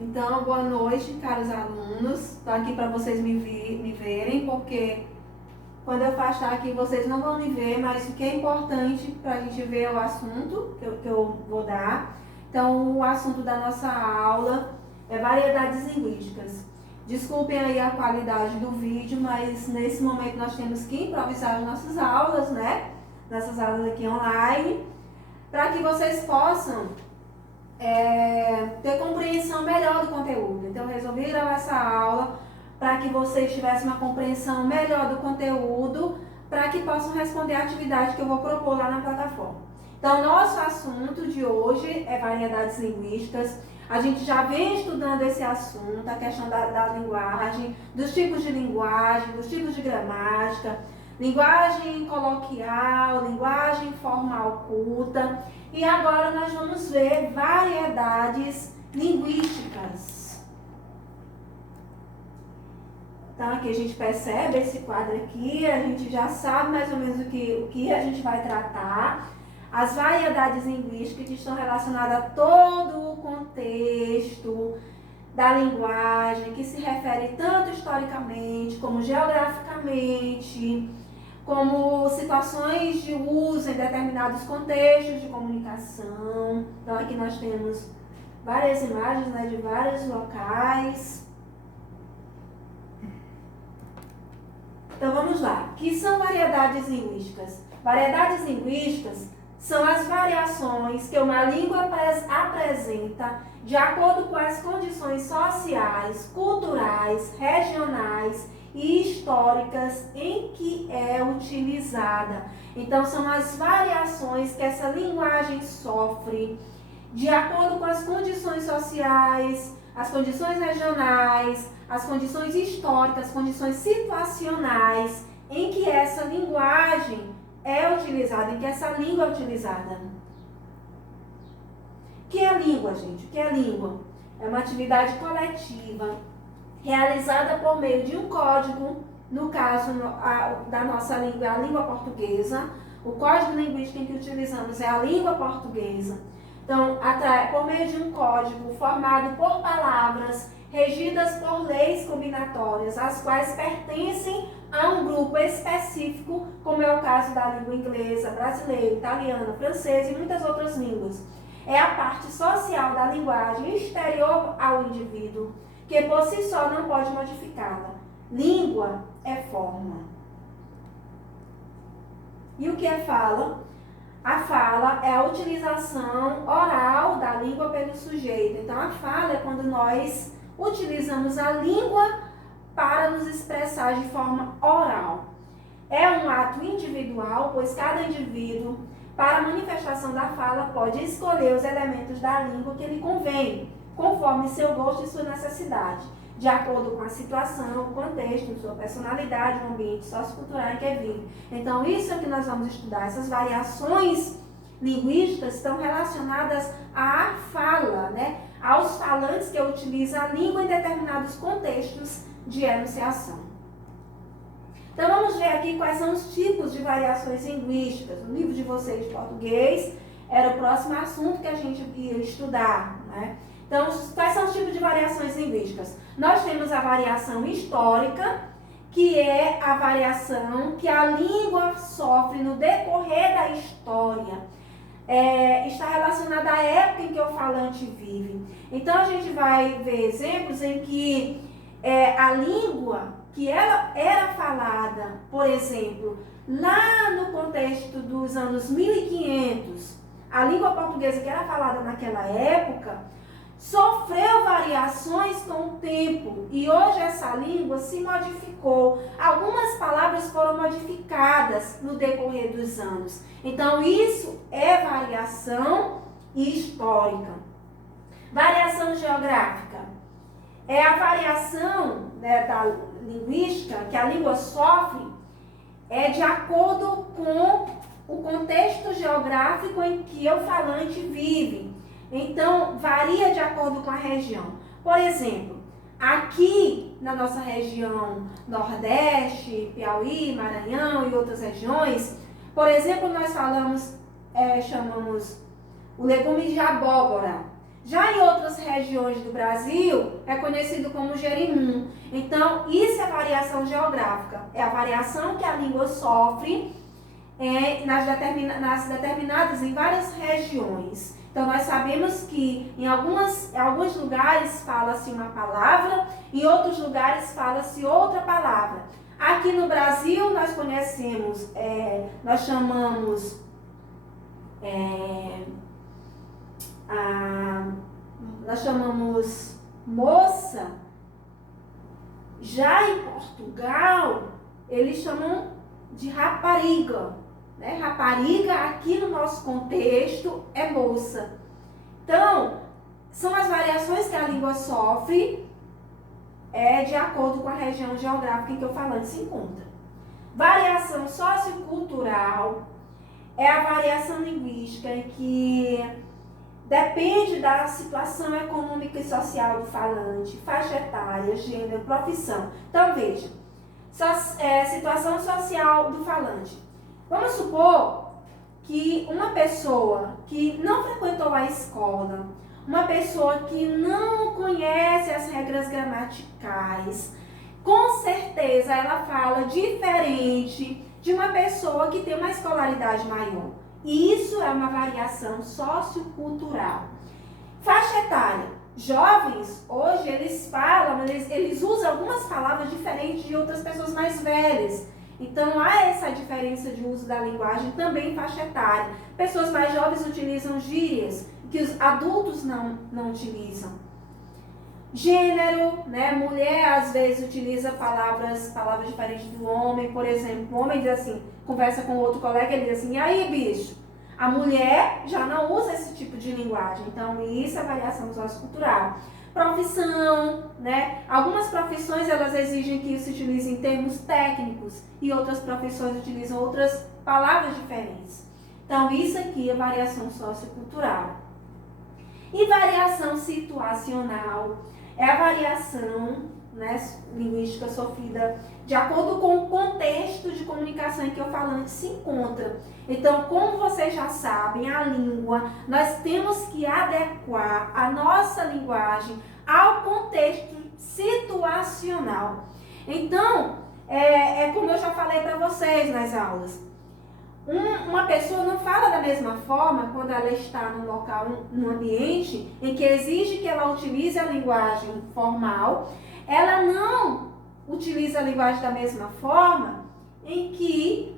Então, boa noite, caros alunos. Estou aqui para vocês me verem, porque quando eu afastar aqui vocês não vão me ver, mas o que é importante para a gente ver é o assunto que eu vou dar. Então, o assunto da nossa aula é variedades linguísticas. Desculpem aí a qualidade do vídeo, mas nesse momento nós temos que improvisar as nossas aulas, né? Nessas aulas aqui online, para que vocês possam ter compreensão melhor do conteúdo. Então, eu resolvi gravar essa aula para que vocês tivessem uma compreensão melhor do conteúdo, para que possam responder a atividade que eu vou propor lá na plataforma. Então, nosso assunto de hoje é variedades linguísticas. A gente já vem estudando esse assunto, a questão da linguagem, dos tipos de linguagem, dos tipos de gramática, linguagem coloquial, linguagem formal culta. E agora nós vamos ver variedades linguísticas. Então aqui a gente percebe esse quadro aqui, a gente já sabe mais ou menos o que a gente vai tratar. As variedades linguísticas que estão relacionadas a todo o contexto da linguagem, que se refere tanto historicamente como geograficamente, como situações de uso em determinados contextos de comunicação. Então aqui nós temos várias imagens, né, de vários locais. Então vamos lá. O que são variedades linguísticas? Variedades linguísticas são as variações que uma língua apresenta de acordo com as condições sociais, culturais, regionais e históricas em que é utilizada. Então, são as variações que essa linguagem sofre de acordo com as condições sociais, as condições regionais, as condições históricas, as condições situacionais em que essa linguagem é utilizada, em que essa língua é utilizada. O que é língua, gente? O que é língua? É uma atividade coletiva realizada por meio de um código, no caso da nossa língua, a língua portuguesa. O código linguístico em que utilizamos é a língua portuguesa. Então, por meio de um código formado por palavras regidas por leis combinatórias, as quais pertencem a um grupo específico, como é o caso da língua inglesa, brasileira, italiana, francesa e muitas outras línguas. É a parte social da linguagem exterior ao indivíduo, que por si só não pode modificá-la. Língua é forma. E o que é fala? A fala é a utilização oral da língua pelo sujeito. Então, a fala é quando nós utilizamos a língua para nos expressar de forma oral. É um ato individual, pois cada indivíduo, para a manifestação da fala, pode escolher os elementos da língua que lhe convém, conforme seu gosto e sua necessidade, de acordo com a situação, o contexto, sua personalidade, o ambiente sociocultural em que vive. Então, isso é o que nós vamos estudar. Essas variações linguísticas estão relacionadas à fala, né? Aos falantes que utilizam a língua em determinados contextos de enunciação. Então, vamos ver aqui quais são os tipos de variações linguísticas. O livro de vocês de português era o próximo assunto que a gente ia estudar, né? Então, quais são os tipos de variações linguísticas? Nós temos a variação histórica, que é a variação que a língua sofre no decorrer da história. Está relacionada à época em que o falante vive. Então, a gente vai ver exemplos em que a língua que ela era falada, por exemplo, lá no contexto dos anos 1500, a língua portuguesa que era falada naquela época, sofreu variações com o tempo e hoje essa língua se modificou. Algumas palavras foram modificadas no decorrer dos anos. Então, isso é variação histórica. Variação geográfica é a variação, né, da linguística que a língua sofre de acordo com o contexto geográfico em que o falante vive. Então, varia de acordo com a região. Por exemplo, aqui na nossa região Nordeste, Piauí, Maranhão e outras regiões, por exemplo, nós chamamos o legume de abóbora. Já em outras regiões do Brasil, é conhecido como jerimum. Então, isso é variação geográfica. É a variação que a língua sofre nas determinadas, em várias regiões. Então, nós sabemos que em alguns lugares fala-se uma palavra, em outros lugares fala-se outra palavra. Aqui no Brasil, nós conhecemos, nós chamamos moça. Já em Portugal, eles chamam de rapariga. Né? Rapariga, aqui no nosso contexto, é moça. Então, são as variações que a língua sofre de acordo com a região geográfica em que o falante se encontra. Variação sociocultural é a variação linguística em que depende da situação econômica e social do falante, faixa etária, gênero, profissão. Então, veja, situação social do falante. Vamos supor que uma pessoa que não frequentou a escola, uma pessoa que não conhece as regras gramaticais, com certeza ela fala diferente de uma pessoa que tem uma escolaridade maior. E isso é uma variação sociocultural. Faixa etária. Jovens, hoje, eles falam, eles usam algumas palavras diferentes de outras pessoas mais velhas. Então, há essa diferença de uso da linguagem também em faixa etária. Pessoas mais jovens utilizam gírias que os adultos não utilizam. Gênero, né? Mulher, às vezes, utiliza palavras diferentes do homem. Por exemplo, o homem diz assim, conversa com outro colega, ele diz assim, e aí, bicho? A mulher já não usa esse tipo de linguagem. Então, isso é variação sociocultural. Profissão, né? Algumas profissões, elas exigem que se utilize termos técnicos e outras profissões utilizam outras palavras diferentes. Então, isso aqui é variação sociocultural. E variação situacional é a variação, né, linguística sofrida de acordo com o contexto de comunicação em que o falante se encontra. Então, como vocês já sabem, a língua, nós temos que adequar a nossa linguagem ao contexto situacional. Então, como eu já falei para vocês nas aulas, uma pessoa não fala da mesma forma quando ela está num local, num ambiente em que exige que ela utilize a linguagem formal, ela não utiliza a linguagem da mesma forma em que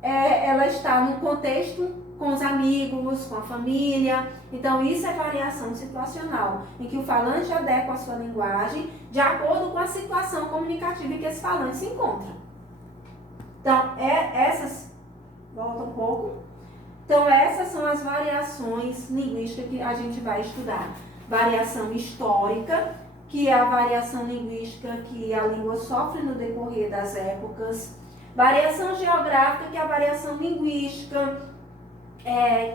ela está num contexto com os amigos, com a família. Então, isso é variação situacional, em que o falante adequa a sua linguagem de acordo com a situação comunicativa em que esse falante se encontra. Então, volta um pouco. Então, essas são as variações linguísticas que a gente vai estudar. Variação histórica, que é a variação linguística que a língua sofre no decorrer das épocas. Variação geográfica, que é a variação linguística,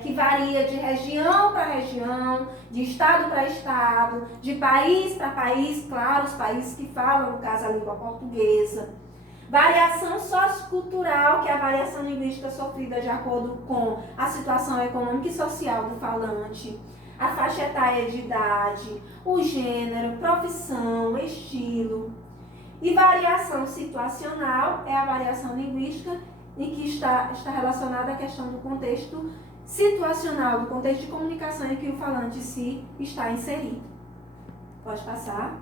que varia de região para região, de estado para estado, de país para país, claro, os países que falam, no caso, a língua portuguesa. Variação sociocultural, que é a variação linguística sofrida de acordo com a situação econômica e social do falante, a faixa etária de idade, o gênero, profissão, estilo. E variação situacional é a variação linguística em que está relacionada à questão do contexto situacional, do contexto de comunicação em que o falante se está inserido. Pode passar.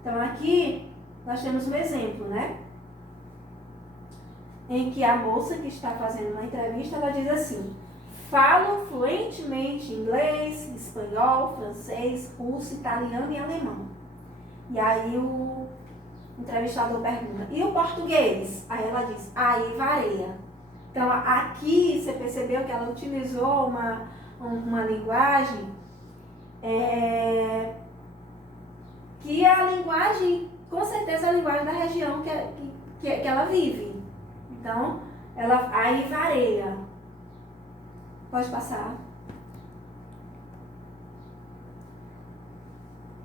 Então, aqui nós temos um exemplo, né? Em que a moça que está fazendo uma entrevista, ela diz assim: falo fluentemente inglês, espanhol, francês, russo, italiano e alemão. E aí o entrevistador pergunta, e o português? Aí ela diz, aí varia. Então, aqui você percebeu que ela utilizou uma linguagem que é a linguagem, com certeza, a linguagem da região que ela vive. Então, ela aí varia. Pode passar.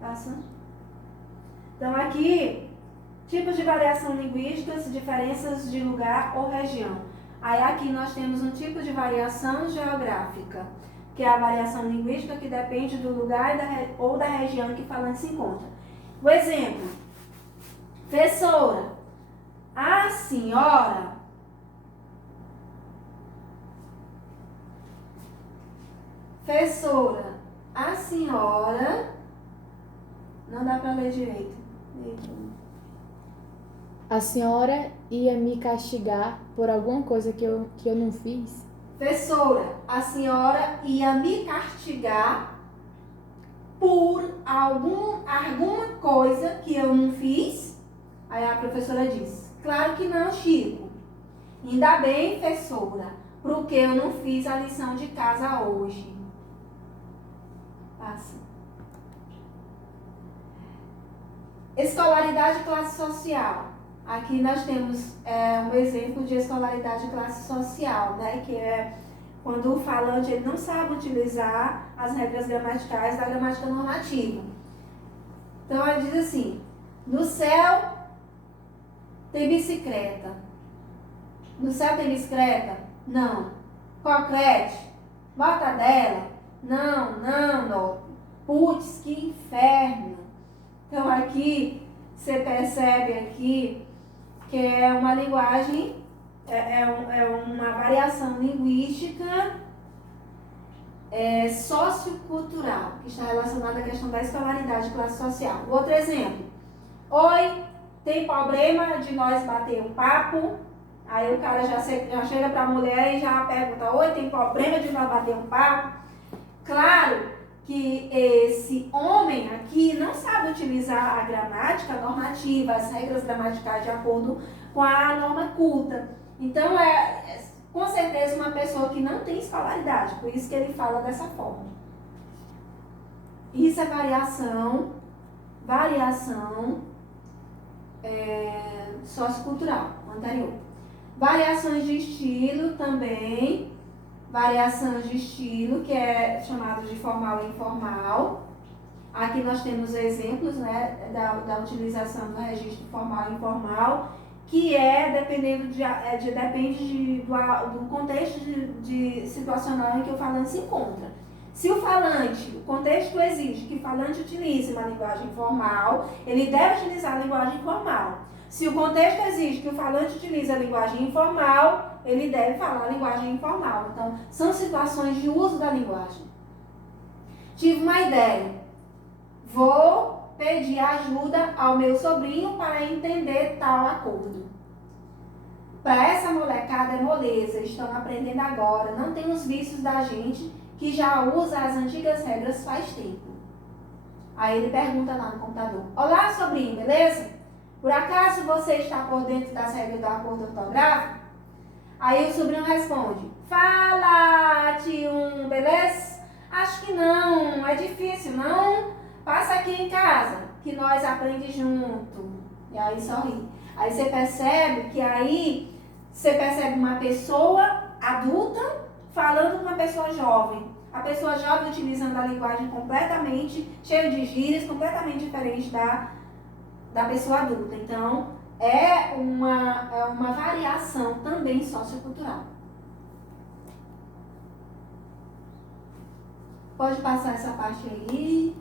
Passa. Então, aqui, tipos de variação linguística, diferenças de lugar ou região. Aí aqui nós temos um tipo de variação geográfica, que é a variação linguística que depende do lugar ou da região em que o falante se encontra. O exemplo: professora, a senhora não dá para ler direito. A senhora ia me castigar por alguma coisa que eu não fiz? Professora, a senhora ia me castigar por alguma coisa que eu não fiz? Aí a professora diz: claro que não, Chico. Ainda bem, professora, porque eu não fiz a lição de casa hoje. Passa. Escolaridade e classe social. Aqui nós temos um exemplo de escolaridade e classe social, né? Que é quando o falante ele não sabe utilizar as regras gramaticais da gramática normativa. Então, ele diz assim: no céu tem bicicleta. No céu tem bicicleta? Não. Concrete? Mortadela? Não. Putz, que inferno. Então, aqui, você percebe aqui que é uma linguagem, uma variação linguística sociocultural, que está relacionada à questão da escolaridade e classe social. Outro exemplo: oi, tem problema de nós bater um papo? Aí o cara já chega para a mulher e já pergunta: oi, tem problema de nós bater um papo? Claro que esse homem aqui não sabe utilizar a gramática normativa, as regras gramaticais de acordo com a norma culta. Então, com certeza uma pessoa que não tem escolaridade, por isso que ele fala dessa forma. Isso é variação sociocultural, anterior. Variações de estilo também. Variações de estilo, que é chamado de formal e informal. Aqui nós temos exemplos, né, da utilização do registro formal e informal, que depende do contexto de situacional em que o falante se encontra. Se o contexto exige que o falante utilize uma linguagem formal, ele deve utilizar a linguagem formal. Se o contexto exige que o falante utilize a linguagem informal, ele deve falar a linguagem informal. Então, são situações de uso da linguagem. Tive uma ideia. Vou pedir ajuda ao meu sobrinho para entender tal acordo. Para essa molecada é moleza, estão aprendendo agora, não tem os vícios da gente que já usa as antigas regras faz tempo. Aí ele pergunta lá no computador: olá, sobrinho, beleza? Por acaso você está por dentro das regras do acordo ortográfico? Aí o sobrinho responde: fala, tio, beleza? Acho que não, é difícil, não? Passa aqui em casa, que nós aprendemos junto. E aí sorri. Aí você percebe uma pessoa adulta falando com uma pessoa jovem. A pessoa jovem utilizando a linguagem completamente cheia de gírias, completamente diferente da pessoa adulta. Então, é uma variação também sociocultural. Pode passar essa parte aí,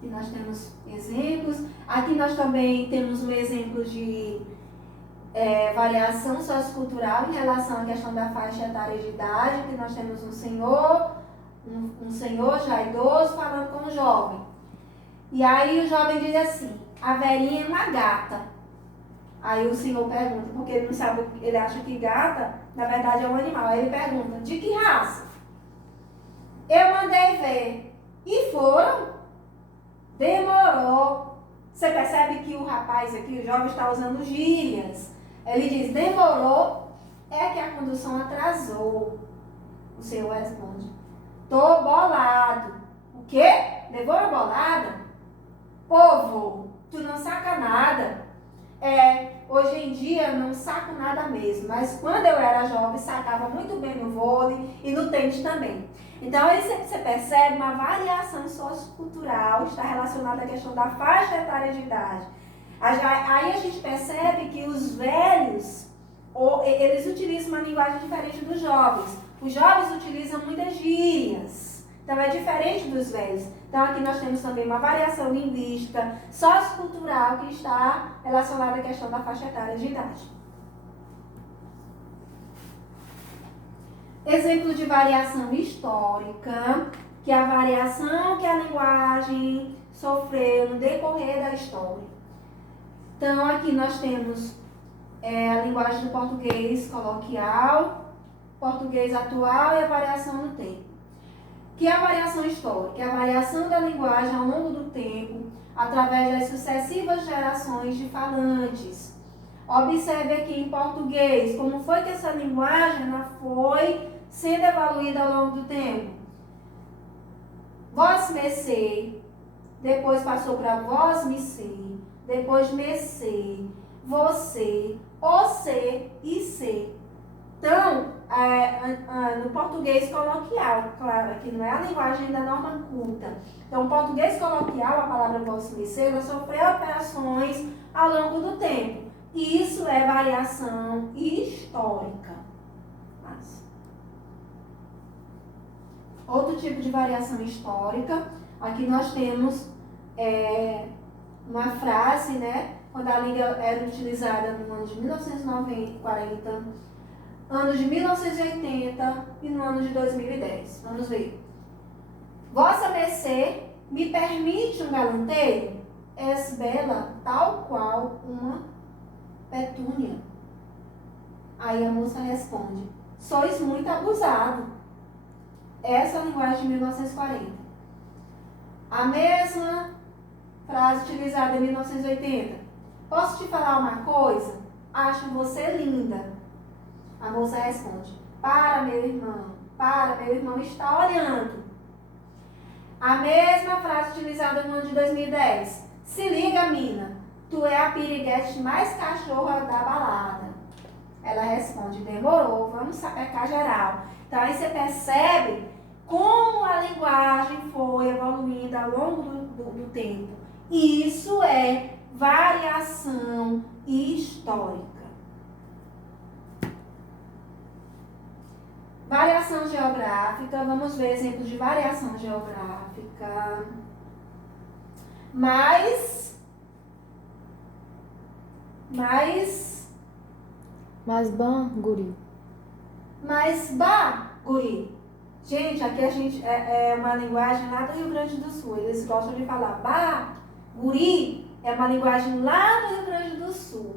que nós temos exemplos. Aqui nós também temos um exemplo de variação sociocultural em relação à questão da faixa etária de idade, que nós temos um senhor já idoso falando com um jovem. E aí o jovem diz assim: a velhinha é uma gata. Aí o senhor pergunta, porque ele não sabe, ele acha que gata, na verdade, é um animal. Aí ele pergunta: de que raça? Eu mandei ver. E foram? Demorou. Você percebe que o rapaz aqui, o jovem, está usando gírias. Ele diz: demorou, é que a condução atrasou. O senhor responde: tô bolado. O quê? Levou a bolada? Povo, tu não saca nada. Hoje em dia não saco nada mesmo, mas quando eu era jovem sacava muito bem no vôlei e no tênis também. Então aí você percebe uma variação sociocultural, está relacionada à questão da faixa etária de idade. Aí a gente percebe que os velhos, eles utilizam uma linguagem diferente dos jovens. Os jovens utilizam muitas gírias. Então, é diferente dos velhos. Então, aqui nós temos também uma variação linguística, sociocultural, que está relacionada à questão da faixa etária de idade. Exemplo de variação histórica, que é a variação que a linguagem sofreu no decorrer da história. Então, aqui nós temos a linguagem do português coloquial, português atual e a variação no tempo. Que é a variação histórica? É a variação da linguagem ao longo do tempo, através das sucessivas gerações de falantes. Observe aqui em português, como foi que essa linguagem foi sendo evoluída ao longo do tempo. Vós mecê, depois passou para vós mecê, depois mecê, você, você e se. Então, no português coloquial, claro, aqui não é a linguagem da norma culta. Então, o português coloquial, a palavra vós mecê, ela sofreu alterações ao longo do tempo. Isso é variação histórica. Outro tipo de variação histórica, aqui nós temos uma frase, né? Quando a língua era utilizada no ano de 1940, ano de 1980 e no ano de 2010. Vamos ver. Vossa mercê me permite um galanteio? És bela tal qual uma petúnia. Aí a moça responde, sois muito abusado. Essa é a linguagem de 1940. A mesma frase utilizada em 1980. Posso te falar uma coisa? Acho você linda. A moça responde, para meu irmão está olhando. A mesma frase utilizada no ano de 2010. Se liga, mina, tu é a piriguete mais cachorra da balada. Ela responde, demorou, vamos sapecar geral. Então aí você percebe como a linguagem foi evoluindo ao longo do tempo. Isso é variação histórica. Variação geográfica, vamos ver exemplos de variação geográfica. Mais guri. Guri. Gente, aqui a gente é uma linguagem lá do Rio Grande do Sul. Eles gostam de falar guri, é uma linguagem lá do Rio Grande do Sul.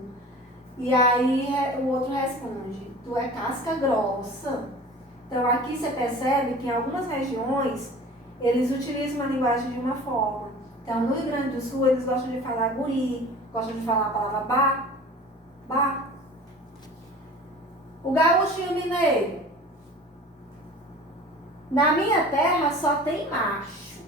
E aí o outro responde, tu é casca grossa. Então aqui você percebe que em algumas regiões eles utilizam a linguagem de uma forma. Então no Rio Grande do Sul eles gostam de falar guri, gostam de falar a palavra ba. O gaúcho e o mineiro. Na minha terra só tem macho.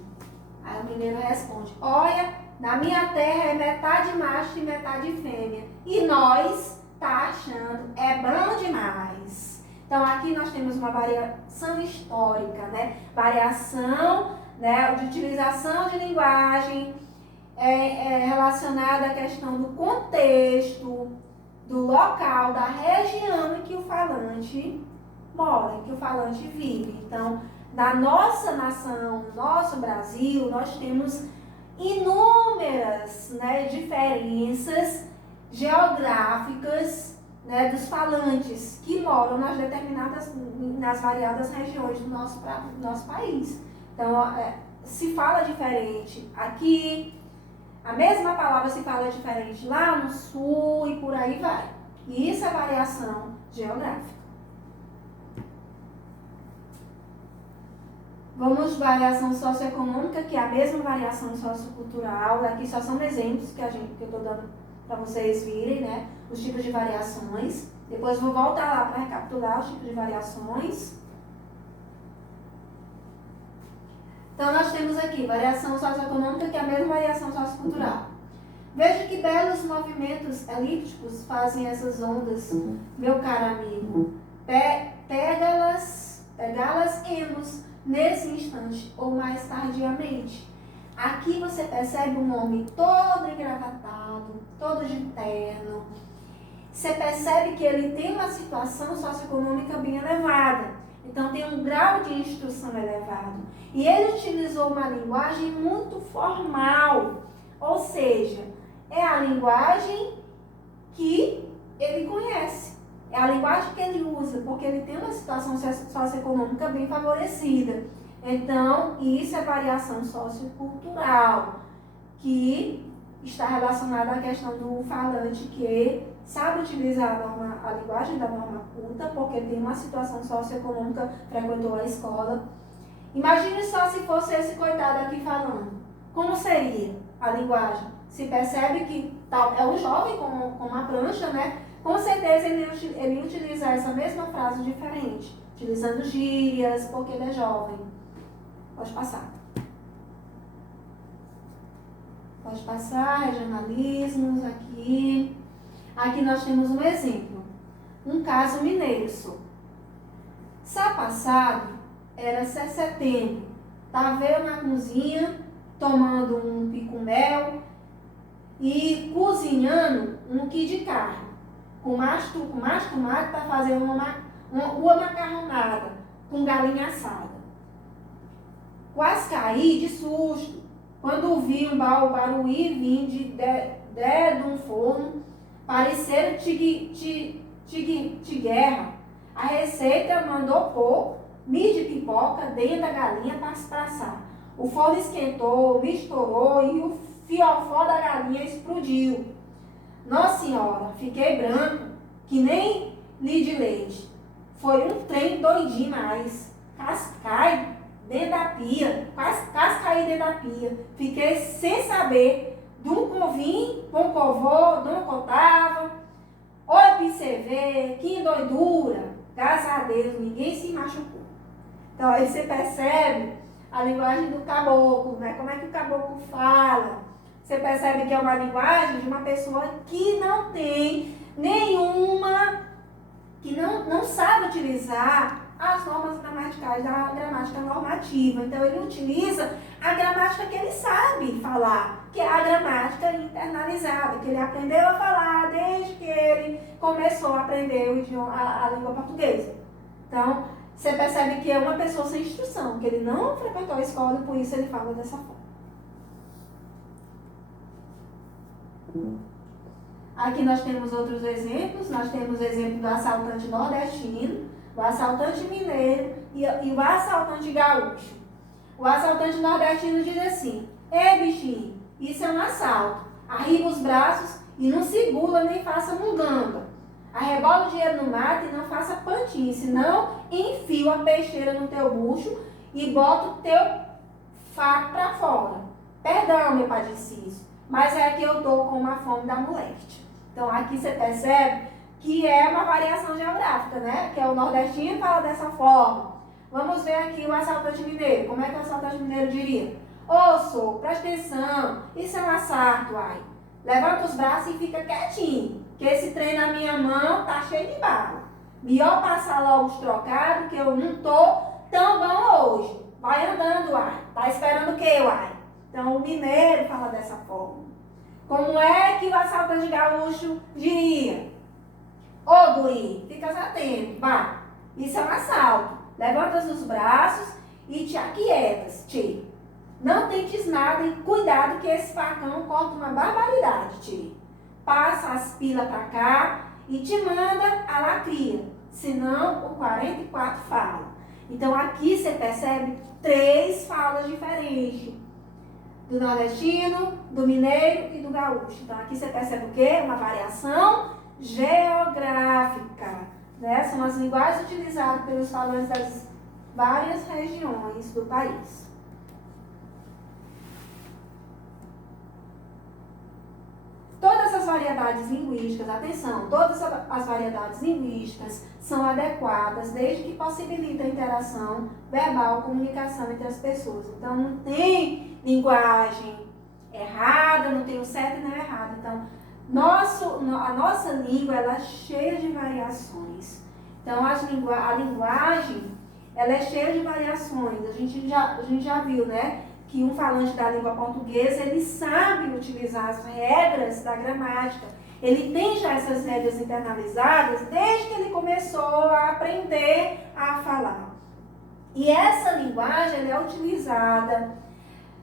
Aí o mineiro responde, olha, na minha terra é metade macho e metade fêmea. E nós tá achando, é bom demais. Então aqui nós temos uma variação histórica, né? Variação, né, de utilização de linguagem relacionada à questão do contexto, do local, da região em que o falante mora, em que o falante vive. Então, na nossa nação, no nosso Brasil, nós temos inúmeras, né, diferenças geográficas, né, dos falantes que moram nas variadas regiões do nosso país. Então, se fala diferente aqui, a mesma palavra se fala diferente lá no sul e por aí vai. E isso é variação geográfica. Vamos variação socioeconômica, que é a mesma variação sociocultural. Aqui só são exemplos que eu estou dando para vocês virem, né? Os tipos de variações. Depois vou voltar lá para recapitular os tipos de variações. Então, nós temos aqui variação socioeconômica, que é a mesma variação sociocultural. Veja que belos movimentos elípticos fazem essas ondas, meu caro amigo. Pegá-las-emos nesse instante ou mais tardiamente. Aqui você percebe um homem todo engravatado, todo de terno. Você percebe que ele tem uma situação socioeconômica bem elevada. Então tem um grau de instrução elevado. E ele utilizou uma linguagem muito formal, ou seja, é a linguagem que ele conhece. É a linguagem que ele usa, porque ele tem uma situação socioeconômica bem favorecida. Então, isso é variação sociocultural, que está relacionada à questão do falante que sabe utilizar a linguagem da norma culta, porque tem uma situação socioeconômica, frequentou a escola. Imagine só se fosse esse coitado aqui falando. Como seria a linguagem? Se percebe que é um jovem com uma prancha, né? Com certeza ele ia utilizar essa mesma frase diferente, utilizando gírias, porque ele é jovem. Pode passar. Pode passar, regionalismos aqui. Aqui nós temos um exemplo. Um caso mineiro. Sá passado era setembro. Estava eu na cozinha, tomando um pico-mel e cozinhando um quilo de carne. Com mais tomate para fazer uma macarronada com galinha assada. Quase caí de susto quando vi um baruí vir de um forno, parecer de guerra. A receita mandou pôr milho de pipoca dentro da galinha para se passar. O forno esquentou, misturou e o fiofó da galinha explodiu. Nossa senhora, fiquei branco, que nem li de leite. Foi um trem doidinho mais. Cascai dentro da pia, quase caí dentro da pia. Fiquei sem saber de um convim, um covô, de uma cotava. Observei, que doidura. Graças a Deus, ninguém se machucou. Então aí você percebe a linguagem do caboclo, né? Como é que o caboclo fala. Você percebe que é uma linguagem de uma pessoa que não tem nenhuma, que não sabe utilizar as normas gramaticais da gramática normativa. Então ele utiliza a gramática que ele sabe falar, que é a gramática internalizada, que ele aprendeu a falar desde que ele começou a aprender o idioma, a língua portuguesa. Então, você percebe que é uma pessoa sem instrução, que ele não frequentou a escola e por isso ele fala dessa forma. Aqui nós temos outros exemplos. Nós temos o exemplo do assaltante nordestino, o assaltante mineiro e o assaltante gaúcho. O assaltante nordestino diz assim: ei, bichinho, isso é um assalto. Arriba os braços e não segura nem faça munganga. Arrebola o dinheiro no mato e não faça pantinho, senão enfio a peixeira no teu bucho e bota o teu faco pra fora. Perdão, meu padre Cício, mas é que eu tô com uma fome da moleste. Então aqui você percebe que é uma variação geográfica, né? Que é o nordestino fala dessa forma. Vamos ver aqui o assaltante mineiro. Como é que o assaltante mineiro diria? Ô, sou, presta atenção, isso é um assalto, ai. Levanta os braços e fica quietinho, que esse trem na minha mão tá cheio de bala. Melhor passar logo os trocados, que eu não tô tão bom hoje. Vai andando, ai. Tá esperando o quê, ai? Então o mineiro fala dessa forma. Como é que o assaltante gaúcho diria? Ô, guri, fica atento, vá. Isso é um assalto. Levanta os braços e te aquietas, tchê. Não tentes nada e cuidado que esse facão corta uma barbaridade, tchê. Passa as pilas pra cá e te manda a lacria. Senão o 44 fala. Então aqui você percebe 3 falas diferentes. Do nordestino, do mineiro e do gaúcho. Então aqui você percebe o quê? Uma variação geográfica. Né? São as linguagens utilizadas pelos falantes das várias regiões do país. Todas as variedades linguísticas, atenção, todas as variedades linguísticas são adequadas desde que possibilitem a interação verbal, comunicação entre as pessoas. Então não tem linguagem errada, não tem o certo e não o errado. Então a nossa língua ela é cheia de variações. Então a linguagem ela é cheia de variações. A gente já viu, né? Que um falante da língua portuguesa, ele sabe utilizar as regras da gramática. Ele tem já essas regras internalizadas desde que ele começou a aprender a falar. E essa linguagem ela é utilizada,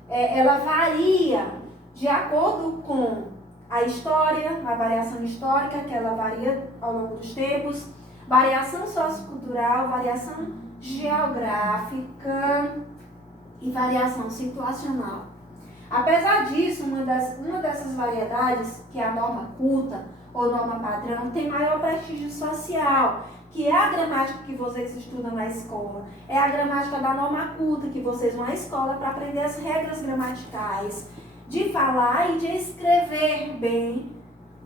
ela varia de acordo com a história, a variação histórica, que ela varia ao longo dos tempos, variação sociocultural, variação geográfica e variação situacional. Apesar disso, uma dessas variedades, que é a norma culta ou norma padrão, tem maior prestígio social, que é a gramática que vocês estudam na escola. É a gramática da norma culta, que vocês vão à escola para aprender as regras gramaticais, de falar e de escrever bem,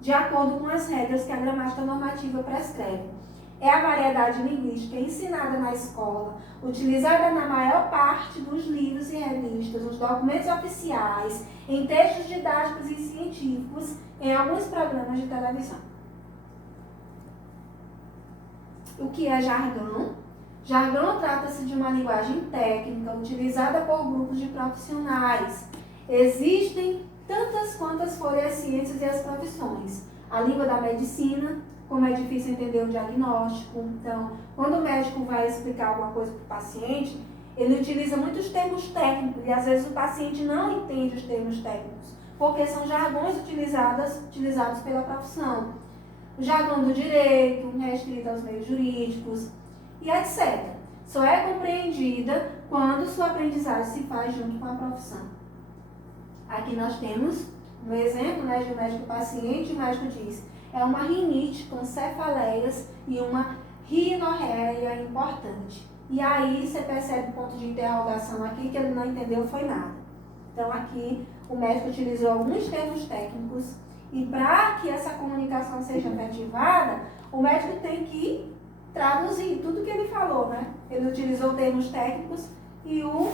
de acordo com as regras que a gramática normativa prescreve. É a variedade linguística ensinada na escola, utilizada na maior parte dos livros e revistas, nos documentos oficiais, em textos didáticos e científicos, em alguns programas de televisão. O que é jargão? Jargão trata-se de uma linguagem técnica utilizada por grupos de profissionais. Existem tantas quantas forem as ciências e as profissões. A língua da medicina, como é difícil entender o diagnóstico. Então, quando o médico vai explicar alguma coisa para o paciente, ele utiliza muitos termos técnicos e às vezes o paciente não entende os termos técnicos, porque são jargões utilizados pela profissão. O jargão do direito, restrito aos meios jurídicos e etc. Só é compreendida quando sua aprendizagem se faz junto com a profissão. Aqui nós temos um exemplo, né, de um médico-paciente. O médico diz: é uma rinite com cefaleias e uma rinorreia importante. E aí você percebe o ponto de interrogação aqui, que ele não entendeu foi nada. Então aqui o médico utilizou alguns termos técnicos e para que essa comunicação seja efetivada, o médico tem que traduzir tudo que ele falou, né? Ele utilizou termos técnicos e o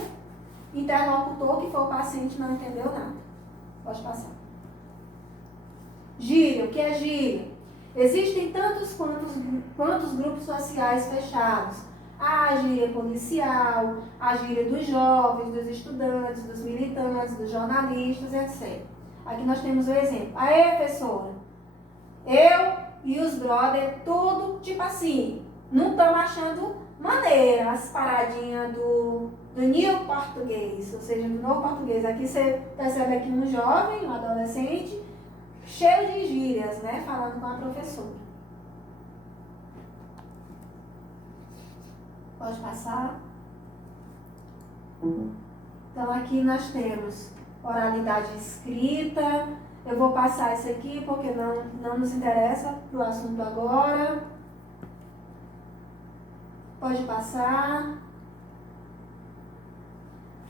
interlocutor, que foi o paciente, não entendeu nada. Pode passar. Gíria. O que é gíria? Existem tantos quantos grupos sociais fechados. A gíria policial, a gíria dos jovens, dos estudantes, dos militantes, dos jornalistas, etc. Aqui nós temos o exemplo. Aê, professora, eu e os brother, tudo tipo assim, não estão achando maneira as paradinhas do new português, ou seja, do novo português. Aqui você percebe aqui um jovem, um adolescente, cheio de gírias, né, falando com a professora. Pode passar? Então aqui nós temos oralidade escrita. Eu vou passar isso aqui porque não nos interessa para o assunto agora. Pode passar.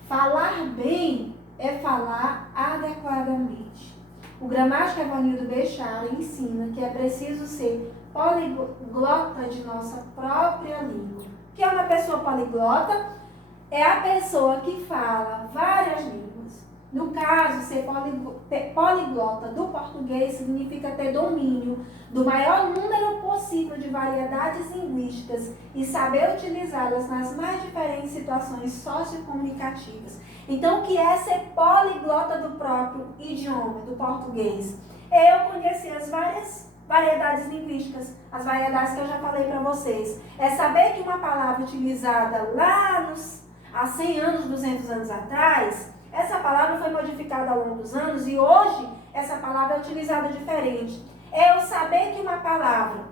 Falar bem é falar adequadamente. O gramático Evanildo Bechara ensina que é preciso ser poliglota de nossa própria língua. O que é uma pessoa poliglota? É a pessoa que fala várias línguas. No caso, ser poliglota do português significa ter domínio do maior número possível de variedades linguísticas e saber utilizá-las nas mais diferentes situações sociocomunicativas. Então, o que é ser poliglota do próprio idioma, do português? É eu conhecer as várias variedades linguísticas, as variedades que eu já falei para vocês. É saber que uma palavra utilizada lá há 100 anos, 200 anos atrás, essa palavra foi modificada ao longo dos anos e hoje essa palavra é utilizada diferente. É eu saber que uma palavra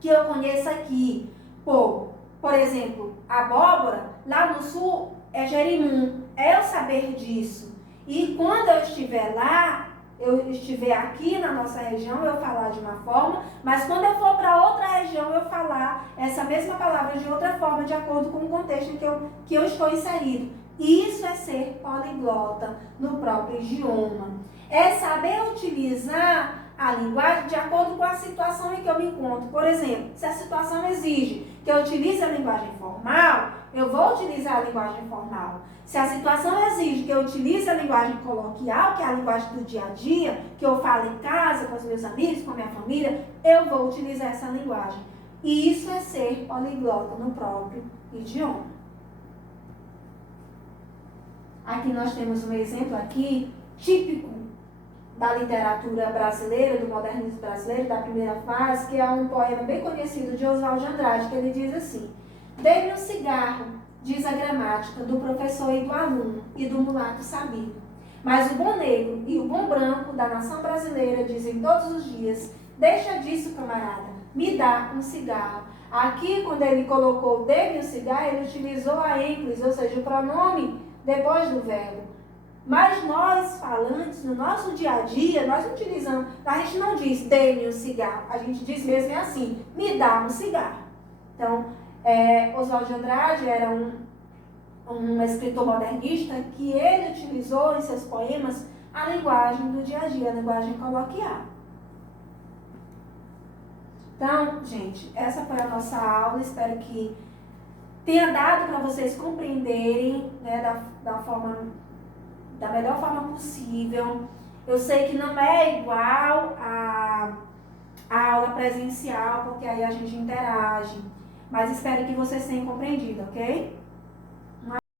que eu conheço aqui, por exemplo, abóbora, lá no sul é jerimum. É eu saber disso. E quando eu estiver lá, eu estiver aqui na nossa região, eu falar de uma forma, mas quando eu for para outra região, eu falar essa mesma palavra de outra forma, de acordo com o contexto em que eu estou inserido. Isso é ser poliglota no próprio idioma. É saber utilizar a linguagem de acordo com a situação em que eu me encontro. Por exemplo, se a situação exige que eu utilize a linguagem formal, eu vou utilizar a linguagem formal. Se a situação exige que eu utilize a linguagem coloquial, que é a linguagem do dia a dia, que eu falo em casa, com os meus amigos, com a minha família, eu vou utilizar essa linguagem. E isso é ser poliglota no próprio idioma. Aqui nós temos um exemplo aqui, típico da literatura brasileira, do modernismo brasileiro, da primeira fase, que é um poema bem conhecido de Oswald de Andrade, que ele diz assim: dê-me um cigarro, diz a gramática do professor e do aluno e do mulato sabido. Mas o bom negro e o bom branco da nação brasileira dizem todos os dias: deixa disso, camarada, me dá um cigarro. Aqui, quando ele colocou dê-me o cigarro, ele utilizou a ênclise, ou seja, o pronome depois do verbo. Mas nós, falantes, no nosso dia a dia, nós utilizamos, a gente não diz dê-me um cigarro, a gente diz mesmo assim, me dá um cigarro. Então, Oswald de Andrade era um escritor modernista que ele utilizou em seus poemas a linguagem do dia a dia, a linguagem coloquial. Então, gente, essa foi a nossa aula, espero que tenha dado para vocês compreenderem, né, da melhor forma possível. Eu sei que não é igual a aula presencial, porque aí a gente interage, mas espero que vocês tenham compreendido, ok?